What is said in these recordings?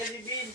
Elvin.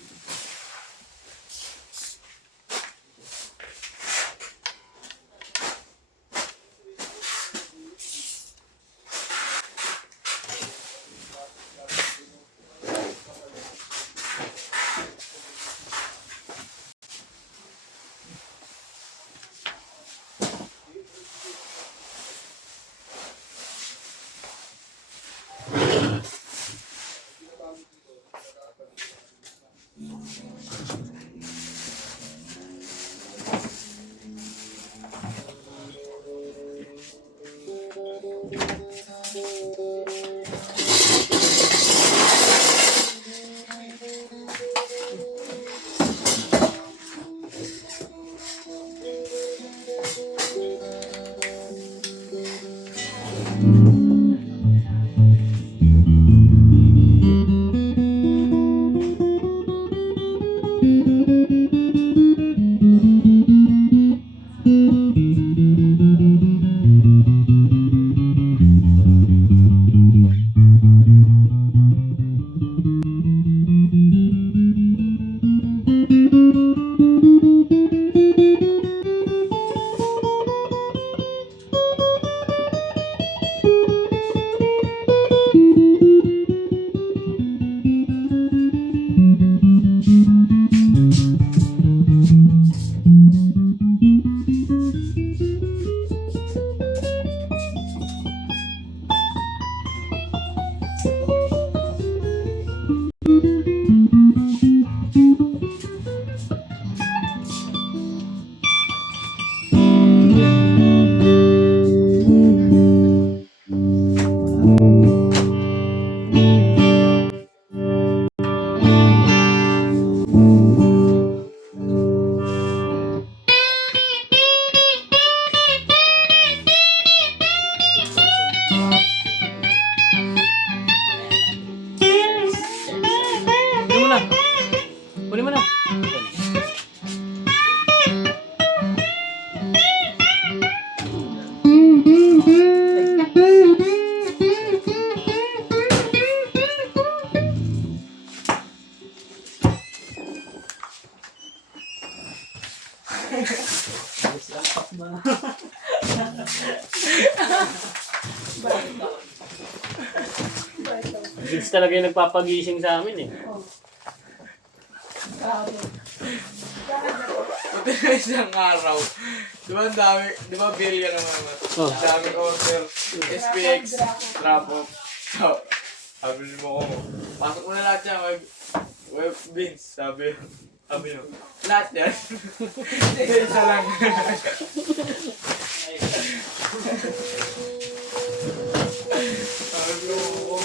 Kunin mo na. Vince talaga yung nagpapagising sa amin eh. Buti na isang araw. Di ba ang dami, di ba bill ka naman? Oh. Ang dami order, SPX, drop-off. So, sabi mo ko, pasok mo na lahat yan, web beans, sabi nyo. Lahat yan. Hindi, isa lang. Sabi mo ko.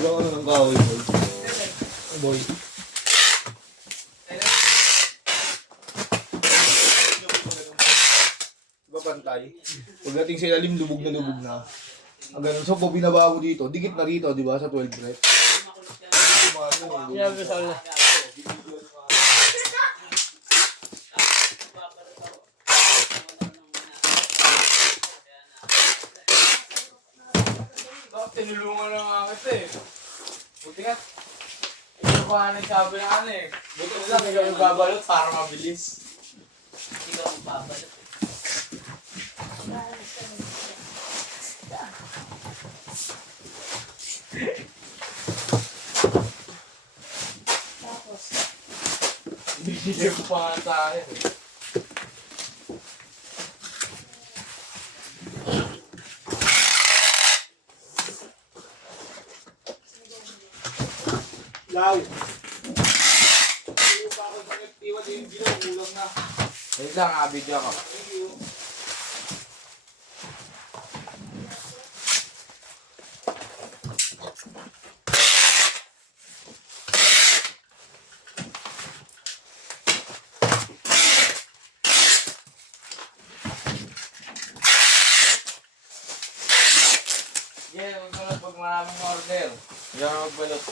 Sobrang ano ng kahoy, boy. Boy. Diba pantay? Pagdating sa ilalim, lubog na lubog na. Ang ganun. So, pag binabago dito, dikit na rito, di ba? Sa 12 reps. Sinabi ko sa kanila. Tinulungan na nga kita eh. Buti nga. Ikaw pa nagsabi na ano eh. Buti na lang ikaw yung babalot para mabilis. Ikaw ang babalot. Binigay ko pa nga sa akin eh. Law. Hindi pa ako sa nagtiwa din yung ginaw, kulang na. Wait lang, video ako. Thank you. susunod pag maraming order. Hindi ako magbalot.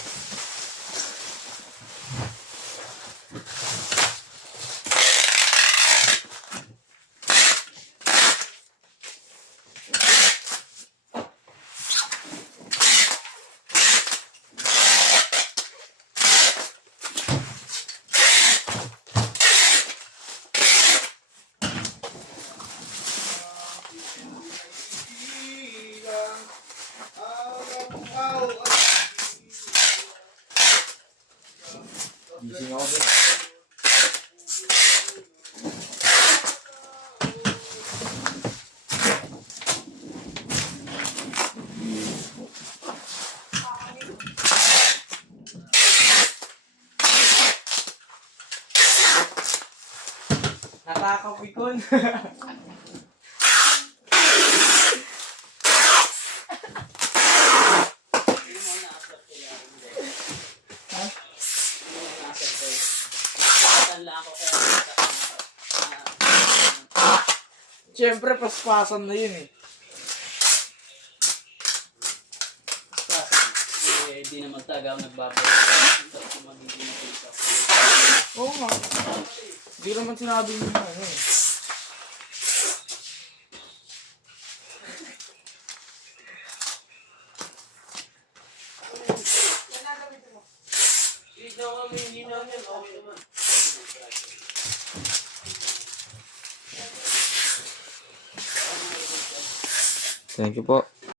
Gising ako din. Nakakapikon. Hindi mo na-upload sila. Hindi. Ha? Hindi mo na-upload sila. Nakakatan lang ako kaya Siyempre, paspasan na yun eh. hindi naman taga ako nagbabalik. Hindi ako magiging nakita. Oo nga. Hindi naman sinabi mo na ano eh. Thank you po.